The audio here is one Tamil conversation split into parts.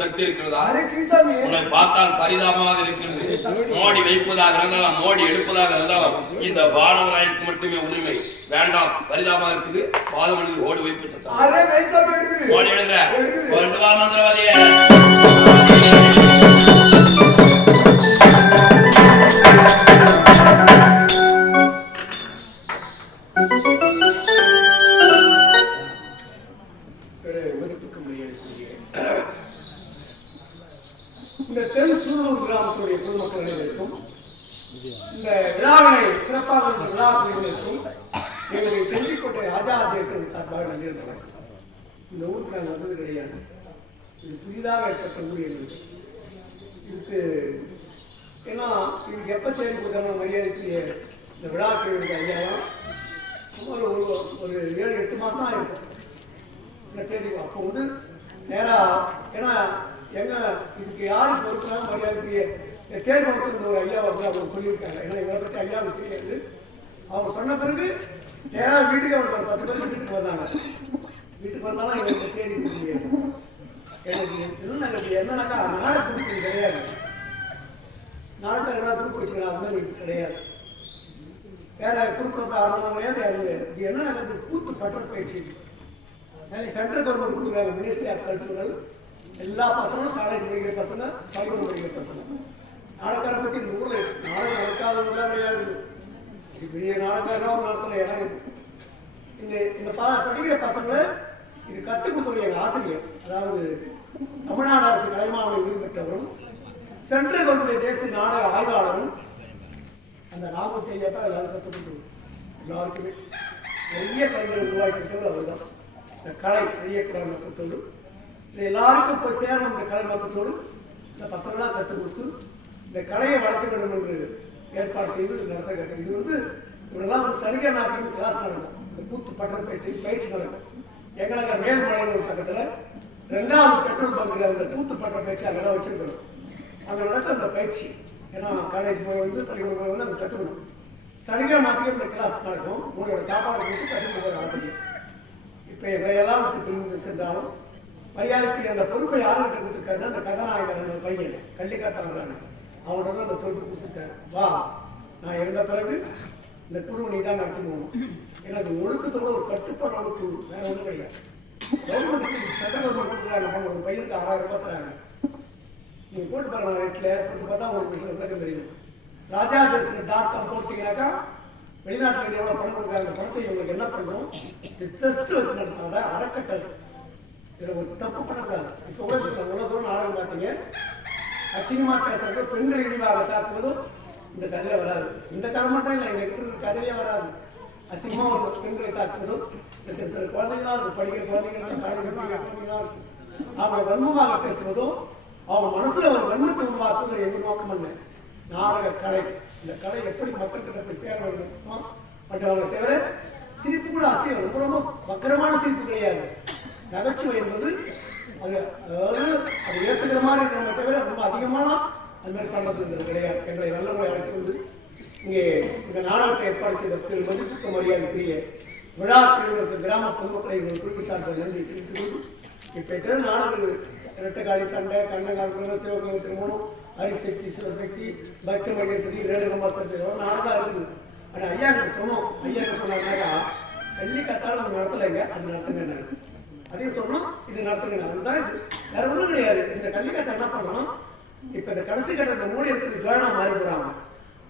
சக்தி இருக்கிறதா? உன்னை பார்த்தால் பரிதாபமாக இருக்கிறது. மோடி வைப்பதாக இருந்தாலும் மோடி எடுப்பதாக இருந்தாலும் இந்த வானவராயனுக்கு மட்டுமே உரிமை. வேண்டாம், பரிதாபமாக இருக்குது. பாலமணிக்கு ஓடி வைப்பு சத்தம் ஓடி எடுக்கிற கொண்டு வா மந்திரவாதியே. இந்த தென்சூலூர் கிராமத்துடைய பொதுமக்கள் அனைவருக்கும் இந்த விழாவினை சிறப்பாக விழா குழுவினருக்கும் எங்களுடைய செல்லிக்கோட்டை ராஜா தேசன் சார்பாக நன்றி. இந்த ஊருக்கு நாங்கள் வந்தது கிடையாது. இது புதிதாக கட்டக்கூடிய இதுக்கு ஏன்னா இதுக்கு எப்போ தேடி கொடுத்தாங்க மரியாதைக்கு இந்த விழா குழுவிற்கு ஐயாயிரம் சுமார் ஒரு 7-8 மாதம் ஆகிருக்கும் இந்த தேதி. அப்போ வந்து நேராக ஏன்னா எங்க இதுக்கு யாரு பொறுப்பாக மரியாதைக்கு தேர்தல் ஒரு ஐயா வந்து அவங்க சொல்லியிருக்காங்க. ஏன்னா இவரை பற்றி ஐயாவுக்கு தெரியாது. அவங்க சொன்ன பிறகு நேராக வீட்டுக்கு அவங்க ஒரு 10 பேர் வீட்டுக்கு வந்தாங்க. வீட்டுக்கு வந்தாலும் எங்களுக்கு தேடி முடியாது. எனக்கு இன்னும் நாங்கள் என்னன்னாக்கா நாடக குரூப்பு கிடையாது. நாடகக்காரங்களா குரூப் வச்சுக்கலாம், அது மாதிரி இது கிடையாது. வேற குரூப் ஆரம்பம் கிடையாது. இது என்ன எனக்கு கூத்து பட்டர் பயிற்சி சென்ட்ரல் கவர்மெண்ட் கொடுக்குறாங்க. மினிஸ்ட்ரி ஆஃப் கல்ச்சுரல் எல்லா பசங்களும் காலேஜ் படிக்கிற பசங்க, பள்ளிக்கூடம் படிக்கிற பசங்க. நாடகாரை பற்றி இந்த ஊரில் நாடகம் நடக்காதவங்களாம் கிடையாது. பெரிய நாடகம் நடத்தல. ஏன்னா இந்த படிக்கிற பசங்களை இது கற்றுக் கொடுத்துருவோம் எங்கள் ஆசிரியர். அதாவது தமிழ்நாடு அரசு கலைமாமணி விருது பெற்றவரும் சென்ட்ரல் கவர்மெண்ட் தேசிய நாடக ஆய்வாளரும் அந்த நாமத்தை தான் எல்லாரும் கற்றுக் கொடுத்துருவோம். எல்லாருக்குமே நிறைய கலைஞர்கள் உருவாக்கிட்டவர் அவர் தான். இந்த கலை செய்யக்கூடாத நோக்கத்தோடு இது எல்லாருக்கும் இப்போ சேரணும். இந்த கலை நோக்கத்தோடு இந்த பசங்களாம் கற்றுக் கொடுத்து இந்த கலையை வளர்க்க வேண்டும் என்று ஏற்பாடு செய்து நடத்த கற்று. இது வந்து இவரெல்லாம் வந்து சனிகை நாட்டின் கிளாஸ் நடக்கும். இந்த கூத்து பட்டர் பயிற்சி நடக்கும். எங்களுக்கு மேல்மலையூர் பக்கத்தில் 2வது பெட்ரோல் பங்கில் அந்த கூத்து பட்டர் பயிற்சி அங்கே தான் வச்சுருக்கணும். அங்கே நடத்த அந்த பயிற்சி ஏன்னா காலேஜ் போய் வந்து பள்ளிக்கூடம் போய் வந்து அங்கே கற்றுக்கணும். சனிகை நாட்டிலும் இந்த கிளாஸ் நடக்கும். உங்களோட சாப்பாடு கொடுத்து கற்றுக் கொடுக்குற ஆசிரியர். இப்போ எங்களையெல்லாம் விட்டு பிரிந்து சென்றாலும் மரியாதைக்கு அந்த பொறுப்பை யார்கிட்ட கொடுத்துருக்காருன்னா அந்த கதாநாயகன் பையன் கள்ளிக்காட்டாங்க அவங்கள்ட்ட தான் அந்த பொறுப்பு கொடுத்துருக்காரு. வா, நான் இருந்த பிறகு இந்த குழுவை நீ தான் நடத்தி போகணும். எனக்கு ஒழுக்கத்தோட ஒரு கட்டுப்பாடோட குழு வேற ஒன்றும் கிடையாது. கவர்மெண்ட்டுக்கு சென்ட்ரல் கவர்மெண்ட் கொடுக்குறாங்க. அவங்க ஒரு பையனுக்கு 6000 ரூபாய் தராங்க. நீங்கள் போட்டு பாருங்க ரேட்டில் போட்டு பார்த்தா உங்களுக்கு விளக்கம் தெரியும். ராஜா தேசன்.com போட்டிங்கனாக்கா வெளிநாட்டில் எவ்வளோ பணம் கொடுக்குறாங்க. அந்த பணத்தை இவங்களுக்கு என்ன பண்ணுறோம் ஜஸ்ட் வச்சு நடத்தாத அறக்கட்டளை. இதில் ஒரு தப்பு பண்ணக்கூடாது. இப்போ கூட இவ்வளோ தூரம் நாடகம் பார்த்தீங்க. அசிங்கமாக பேசுறது பெண்கள் இழிவாக தாக்குவதும் இந்த கதையில் வராது. இந்த கதை மட்டும் இல்லை, எங்கள் இருக்கிற கதையே வராது. அசிங்கமாக ஒரு பெண்களை தாக்குவதும் சில சில குழந்தைங்களாக இருக்கும். படிக்கிற குழந்தைங்க குழந்தைங்களாக இருக்கும். அவங்க வன்மமாக பேசுவதும் அவங்க மனசில் ஒரு வன்மத்தை உருவாக்குவது எங்கள் நோக்கம் இல்லை. நாடக கலை, இந்த கலை எப்படி மக்கள்கிட்ட போய் சேர வேண்டுமா பண்ணுவாங்க தவிர சிரிப்பு கூட அசையும். ரொம்ப ரொம்ப வக்கரமான சிரிப்பு கிடையாது. நகைச்சுவை என்பது அது அதாவது அது ஏற்றுக்கிற மாதிரி இருக்கிறவங்க தவிர ரொம்ப அதிகமான அது மாதிரி பண்ணுறது கிடையாது. எங்களை நல்ல முறை அழைத்து வந்து இங்கே இந்த நாடகத்தை ஏற்பாடு செய்த மதிப்புக்கு மரியாதைக்குரிய விழா பிரிவுகளுக்கு கிராம பொதுமக்களை குறிப்பு சார்ந்த நன்றி தெரிவித்து கொண்டு இப்போ இருக்கிற நாடகங்கள் இரட்டைக்காளி சண்டை, கண்ணங்கால், சிவகங்கை திருமணம், ஹரிசக்தி, சிவசக்தி, பக்தி மகேஸ்வரி, ரேணுகம்பாஸ்தர் நாடகம் இருக்குது. ஆனால் ஐயா எனக்கு சொன்னோம். ஐயா என்ன சொன்னாங்கன்னாக்கா கல்வி கத்தாலும் நம்ம நடத்தலைங்க, அது நடத்துங்க. அதையும் சொன்னோம், இது நடத்துங்க. அதுதான் இது, வேற ஒன்றும் கிடையாது. இந்த கல்விக்கத்தை என்ன பண்ணணும், இப்போ இந்த கடைசி கட்ட இந்த மூடி எடுத்து ஜோயனா மாறி போகிறாங்க.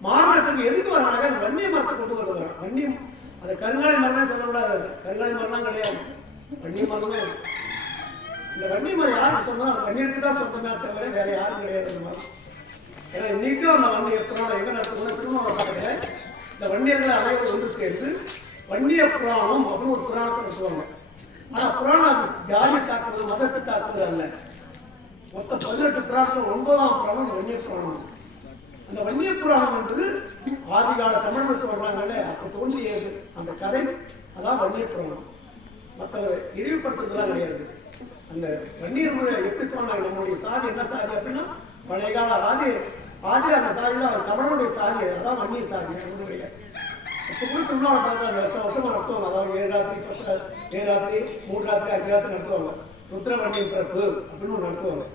மாறினத்துக்கு எதுக்கு வராங்க, அந்த வன்னிய மரத்தை கொண்டு வந்து வராங்க. வன்னியம் அந்த கருங்காலி மரம்லாம் சொல்லக்கூடாது. கருங்காலி மரம்லாம் கிடையாது, வன்னிய மரம் தான். இந்த வன்னிய மரம் யாருக்கு சொன்னால் அந்த வன்னியருக்கு தான் சொந்தமே தவிர வேற யாரும் கிடையாது. அந்த மரம் ஏன்னா இன்னைக்கும் அந்த வண்டி எத்தனோட எங்கே நடத்துக்கணும் திரும்ப வன்னியர்கள் அனைவரும் ஒன்று சேர்ந்து வன்னிய புராணம் அப்படின்னு ஒரு புராணத்தை நடத்துவாங்க. ஆனா புராணம் அது ஜாதி தாக்குறது, மதத்தை தாக்குறது அல்ல. மொத்தம் 18 புராணத்தில் 9ஆம் புராணம் வன்னிய புராணம். அந்த வன்னிய புராணம் என்பது ஆதிகால தமிழர்களுக்கு வர்றாங்கல்ல, அப்போ தோன்றியது அந்த கதை, அதான் வன்னிய புராணம். மற்றவரை இழிவுபடுத்துறதுலாம் கிடையாது. அந்த வன்னியர் முறை எப்படி தோன்றாங்க, நம்மளுடைய சாதி என்ன சாதி அப்படின்னா பழைய கால ஆதி அந்த சாதி தான் தமிழனுடைய சாதி, அதான் வன்னிய சாதி. நம்மளுடைய இப்போ கூட திருநாளை பார்த்தா வருஷமாக நடத்துவாங்க. அதாவது 7 ராத்திரி 7 ராத்திரி 3 ராத்திரி 5 ராத்திரி நடத்துவாங்க. ருத்ர வன்னிய பிறப்பு அப்படின்னு ஒன்று நடத்துவாங்க.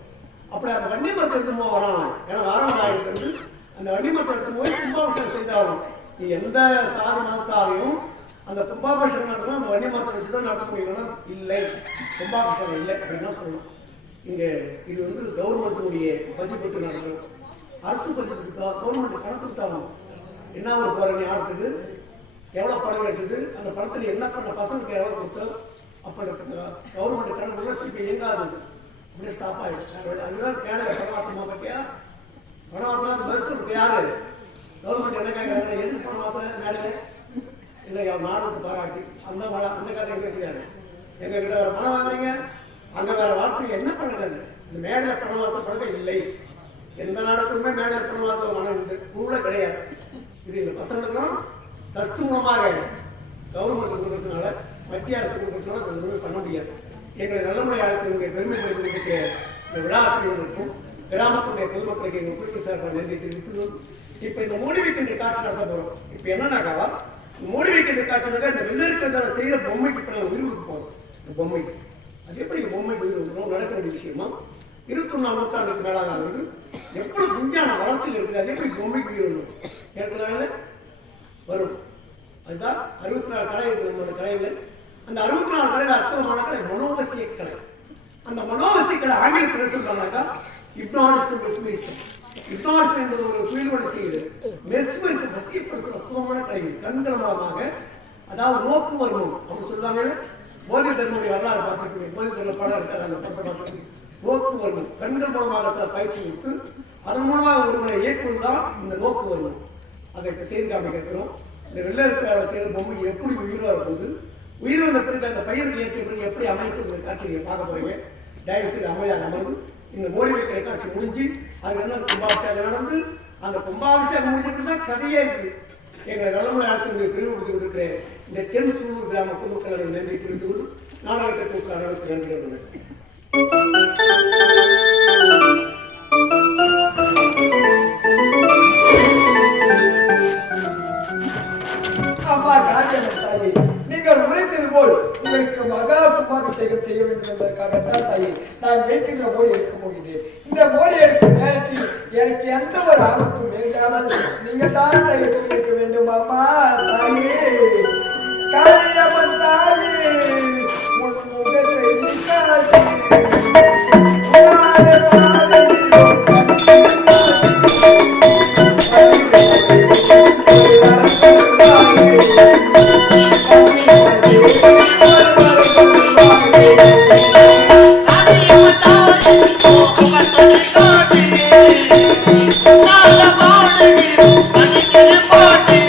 அப்படி அந்த வன்னி மரத்தை எடுத்துமோ வராங்க. ஏன்னா வாரம் வந்து அந்த வன்னி மரத்தை எடுத்தும் போது கும்பாபிஷேகம் செஞ்சாகணும். நீ எந்த சாதி மதத்தாலையும் அந்த கும்பாபிஷேகம் நடத்தினா அந்த வன்னி மரத்தை வச்சு தான் நடத்த முடியும்னா இல்லை, கும்பாபிஷேகம் இல்லை அப்படின்னு தான் சொல்லணும். இங்கே இது வந்து கவர்மெண்ட்டுடைய பட்ஜெட் நடக்கும். அரசு பட்ஜெட் கவர்மெண்ட் கணக்கு தாகணும். என்ன ஒரு போகிற ஞாபகத்துக்கு எவ்வளோ படம் கிடைச்சது, அந்த படத்தில் என்ன பண்ண பசங்களுக்கு எவ்வளோ கொடுத்தோம் அப்படின்றதுக்கு கவர்மெண்ட் கணக்கு இப்போ இயங்காது, அப்படியே ஸ்டாப் ஆகிடும். அதுதான் கேடக பணமாத்தமா பற்றியா பணமாத்திரம் அது பதில் சொல்றது யாரு? கவர்மெண்ட் என்ன கேட்குறாங்க, எதுக்கு பணமாத்திரம் மேடையில் இல்லை நாடகத்தை பாராட்டி அந்த கதையை பேசுகிறாரு. எங்கள் கிட்ட வேறு பணம் வாங்குறீங்க, அங்கே வேறு வார்த்தை என்ன பண்ணுறது, இந்த மேடையில் பணமாற்ற பழக்கம் இல்லை. எந்த நாடகத்துக்குமே மேடையில் பணமாற்ற மனம் உண்டு, கூட கிடையாது. இது இந்த பசங்களுக்கெல்லாம் ட்ரஸ்ட் மூலமாக கவர்மெண்ட் கொடுக்கறதுனால, மத்திய அரசு கொடுக்கறதுனால அந்த உதவி பண்ண முடியாது. எங்களை நல்ல முறை ஆழ்த்திய பெருமைப்படுத்த இந்த விழாக்களுக்கும் கிராமத்துடைய பொதுமக்களுக்கு எங்கள் குறிப்பிட்ட சார்பாக நன்றி தெரிவித்து, இப்போ இந்த மூடி வைக்கின்ற காட்சி நடத்த போகிறோம். இப்போ என்னன்னாக்கா மூடி வைக்கின்ற காட்சினாக்கா இந்த வெள்ளரிக்கந்தால செய்கிற பொம்மைக்கு இப்போ நாங்கள் உயிர் கொடுக்க போகிறோம். இந்த பொம்மைக்கு அது எப்படி பொம்மைக்கு உயிர் கொடுக்கணும் நடக்க வேண்டிய விஷயமா 21ஆம் நூற்றாண்டுக்கு மேலாக ஆகுது. எவ்வளவு விஞ்ஞான வளர்ச்சியில் இருக்குது, அது எப்படி பொம்மைக்கு உயிர் வரணும் ஏற்கனவே வரும். அதுதான் 64 கலை இருக்குது நம்மளோட கலையில். அந்த 64 கலையில் அற்புதமான கலை மனோவசிய கலை. அந்த மனோவசிய கலை ஆங்கிலத்தில் சொல்றாங்கக்கா ஹிப்னாட்டிசம், மெஸ்மரிசம். ஹிப்னாட்டிசம் என்பது ஒரு தொழில் வளர்ச்சி, இது மெஸ்மரிசம் வசியப்படுத்தும் அற்புதமான கலை. கண்கள் மூலமாக, அதாவது நோக்கு வர்மம் அவங்க சொல்லுவாங்க. போதி தர்மனுடைய வரலாறு பார்த்துருக்கீங்க, போதி தர்ம பாடம் இருக்காது, அந்த படத்தை பார்த்துருக்கீங்க. நோக்கு வர்மம் கண்கள் மூலமாக சில பயிற்சி கொடுத்து அதன் மூலமாக ஒருவனை இயக்குவது தான் இந்த நோக்கு வர்மம். அதை இப்போ செய்து காமிக்க இருக்கிறோம். இந்த வெள்ளரிக்கார செய்கிற பொம்மை எப்படி உயிர் வரப்போகுது, உயிர் வந்த பிறகு அந்த பயிர்கள் இயற்கை பிறகு எப்படி அமைப்பு இந்த காட்சி நீங்கள் பார்க்க போறீங்க. தயவு செய்து அமைதியாக அமர்வு. இந்த மோடி வைக்கிற காட்சி முடிஞ்சு அதுக்கு என்ன கும்பாபிஷேகம் நடந்து அந்த கும்பாபிஷேகம் முடிஞ்சிட்டு தான் கதையே இருக்குது. எங்களை நல்லமுறை ஆட்சி பிரிவுபடுத்தி கொடுக்குற இந்த தென் சூலூர் கிராம பொதுமக்கள் நன்றி தெரிவித்து கொண்டு நாடகத்தை தூக்க அளவுக்கு நன்றி. நீங்கள் உரைத்தது போல் உங்களுக்கு மகா கும்பாபிஷேகம் செய்ய வேண்டும் என்பதற்காகத்தான் தாயே நான் வைக்கின்ற மோடி எடுக்க போகிறேன். இந்த மோடி எடுக்கும் நேரத்தில் எனக்கு எந்த ஒரு ஆபத்தும் வேண்டாமல் நீங்கள் தான் தாயை இருக்க வேண்டும். அம்மா தாயே, காளியம்மன் தாயே, உன் முகத்தை நீ காட்டி Party!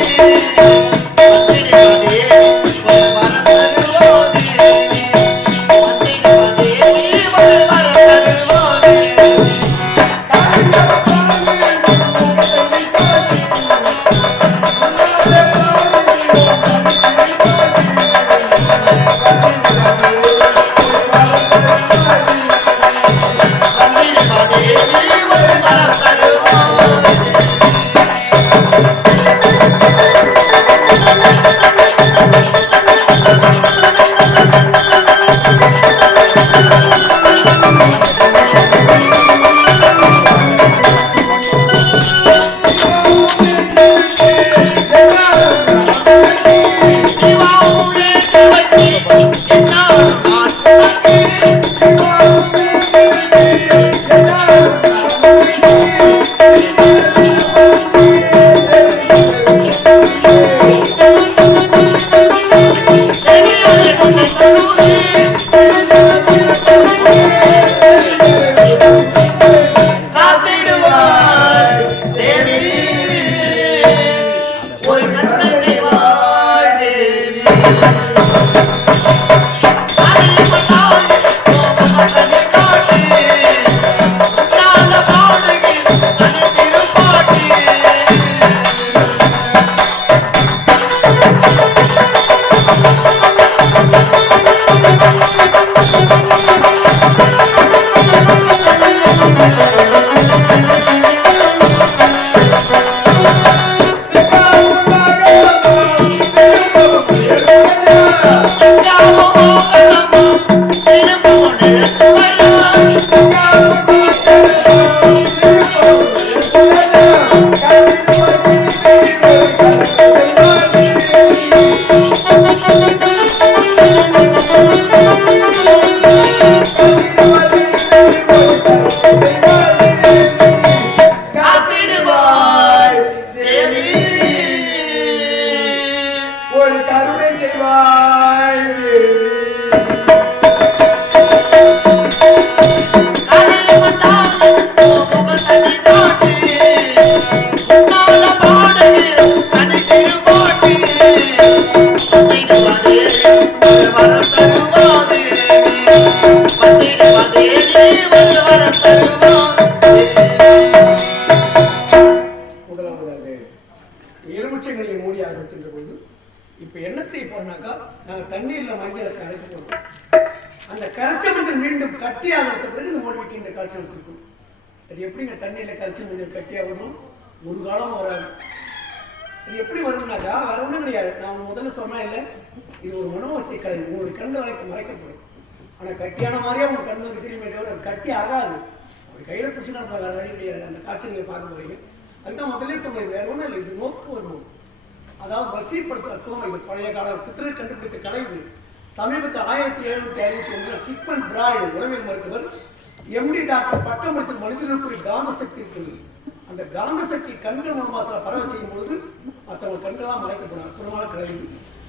எலுமிச்சங்கனியை மூடி ஆரம்பிக்கின்ற பொழுது இப்போ என்ன செய்ய போறோம்னாக்கா நாங்கள் தண்ணீரில் மஞ்சளை கரைக்க போகிறோம். அந்த கரைச்ச மஞ்சள் மீண்டும் கட்டியாக எடுத்த பிறகு இந்த மூடி வைக்கின்ற காட்சி எடுத்துருக்கோம். அது எப்படிங்க தண்ணீரில் கரைச்ச மஞ்சள் கட்டியாக வரும்? ஒரு காலம் வராது. அது எப்படி வரும்னாக்கா வேற ஒன்றும் கிடையாது. நான் முதல்ல சொன்னா இல்லை, இது ஒரு மனோவசை கலை. உங்களுடைய கண்கள் வரைக்கும் மறைக்கப்படும். ஆனால் கட்டியான மாதிரியே உங்க கண்களுக்கு தெரியுமே தவிர அது கட்டி ஆகாது. அப்படி கையில் பிடிச்சி நம்ம வேற வழி கிடையாது. அந்த காட்சி நீங்கள் பார்க்க போறீங்க. அதுதான் முதல்ல சொன்னது, வேற ஒன்றும் இல்லை, இது நோக்கு வருவோம். அதாவது வசீப்படுத்தும். இது பழைய கால சித்திரை கண்டுபிடித்த கலை. இது சமீபத்தில் 1761 சிக்மண்ட் பிராய்டு உளவியல் மருத்துவர் எம்டி டாக்டர் பட்டம் படித்த மனிதர்களுக்குரிய காந்த சக்தி இருக்குது. அந்த காந்த சக்தி கண்கள் மூலமாக பரவ செய்யும் பொழுது மற்றவங்க கண்கள்லாம் மறைக்கப்படும். அற்புதமான கலை.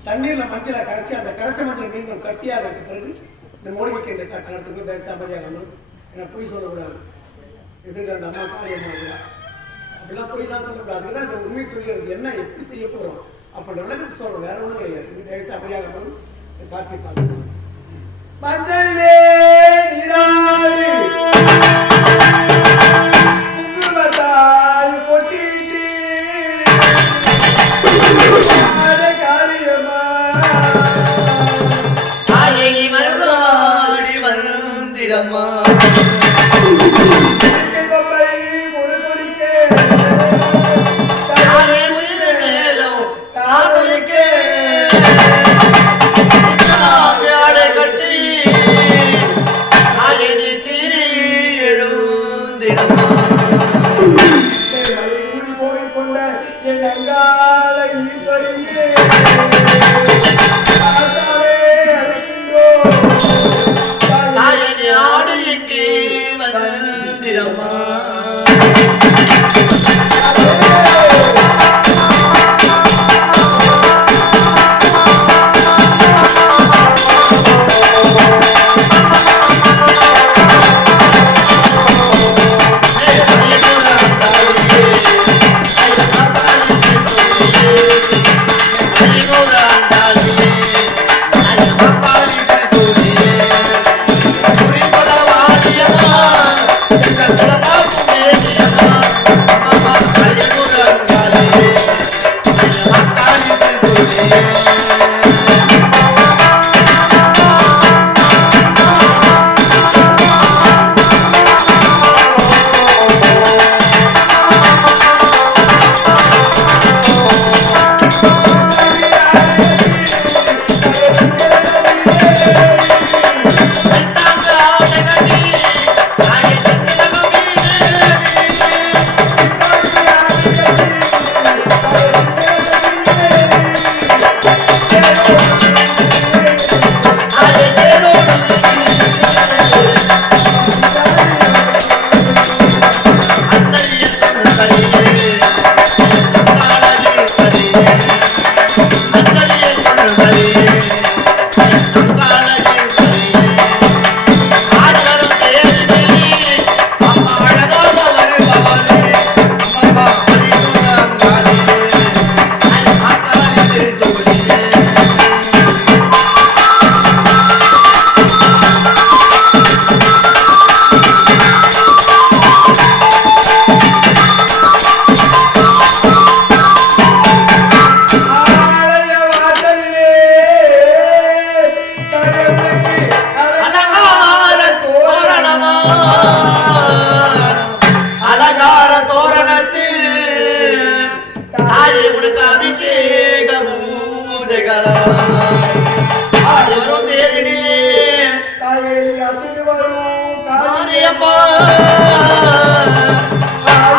தண்ணீரில் மஞ்சளை கரைச்சி அந்த கரைச்ச மஞ்சள் மீண்டும் கட்டியாக வைத்த பிறகு இந்த மூடி வைக்கின்ற காட்சி நடத்துக்கு தயசாமதியாக ஏன்னா பொய் சொல்லக்கூடாது. எதுக்கு அந்த அம்மா காளியம்மா இல்லையா அப்படிலாம் பொய்லாம் சொல்லக்கூடாது. அதுதான் இந்த உண்மை சொல்லிடுறது. என்ன எப்படி செய்ய போகிறோம் அப்படின்ற விளக்கத்தை சொல்கிறோம். வேற ஒன்றும் கிடையாது. இது தயசாமதியாக இந்த காட்சி பார்க்கணும். மஞ்சளே நீராடி குங்குமத்தால் பொட்டிட்டு காரியமா ஆயனி மறுநாடி வந்திடம்மா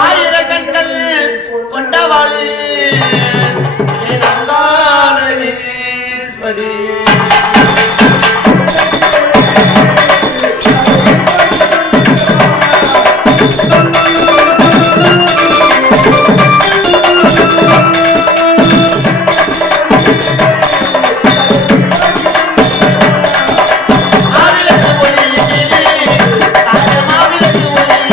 ஆயிரக்கண்கள் கொண்டவாளி மாவிளக்கு ஒளி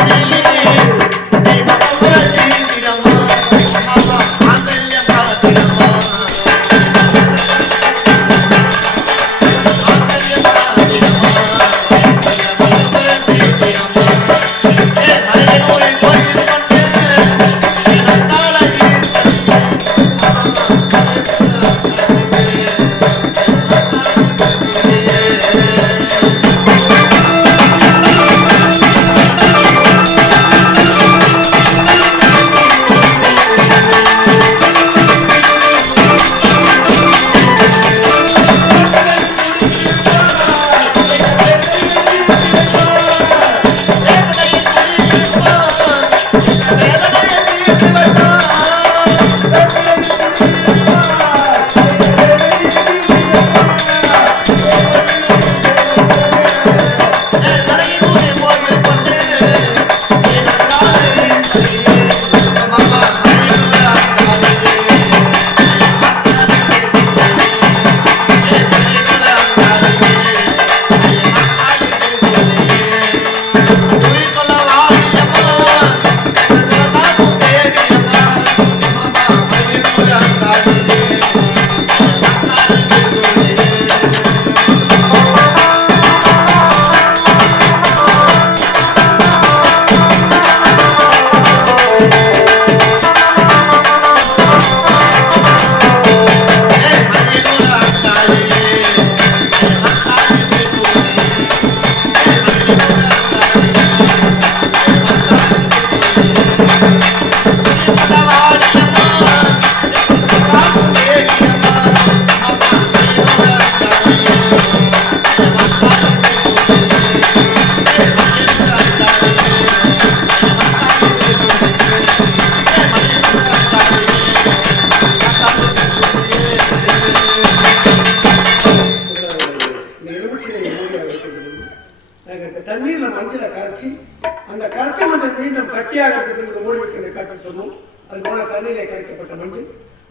மண்ணிலே கரைக்கப்பட்ட மஞ்சள்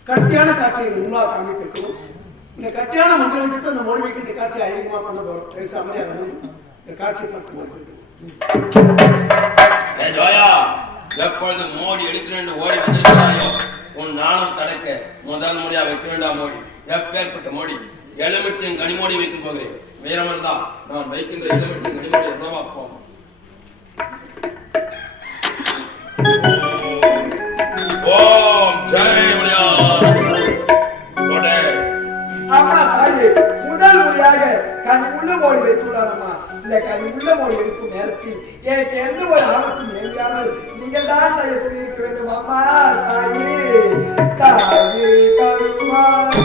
கட்டியான காட்சியை முன்பாக காமித்திருக்கிறோம். இந்த கட்டியான மஞ்சள் வச்சுட்டு அந்த மோடி வைக்கின்ற காட்சியை அதிகமாக பண்ண போறோம். பேசாமலே இந்த காட்சியை பார்த்து எப்பொழுது மோடி எடுக்கிறேன் ஓடி வந்திருக்கிறாயோ உன் நாணம் தடக்க முதல் முறையா வைக்க வேண்டாம் மோடி. எப்பேற்பட்ட மோடி? எலுமிச்சம் கனிமோடி வைத்து போகிறேன். வீரமர் தான் நான் வைக்கின்ற எலுமிச்சம் கனிமோடி எவ்வளவா போவோம். ஓம் ஜெய் அம்மா தாயே, முதல் முறையாக கண் உள்ள மோடி வைத்துள்ளாரம்மா. இந்த கண் உள்ள மோடி எடுக்கும் நேரத்தில் எனக்கு எந்த ஒரு ஆபத்தும் நேராமல் நீங்கள் தான் தாயை சொல்லியிருக்க வேண்டும். அம்மா தாயே, தாயே கருமாரி,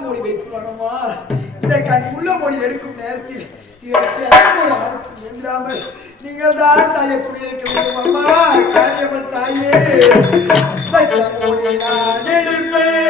மூடி வைத்துள்ளனமா இந்த கண் உள்ள மூடி எடுக்கும் நேரத்தில் எனக்கு எந்த ஒரு ஆபத்து நேர்ந்திராமல் நீங்கள் தான் தாயை துணை இருக்க வேண்டும் அம்மா காரியம்மன் தாயே வச்ச மூடி நான் எடுப்பேன்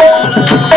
ஆளா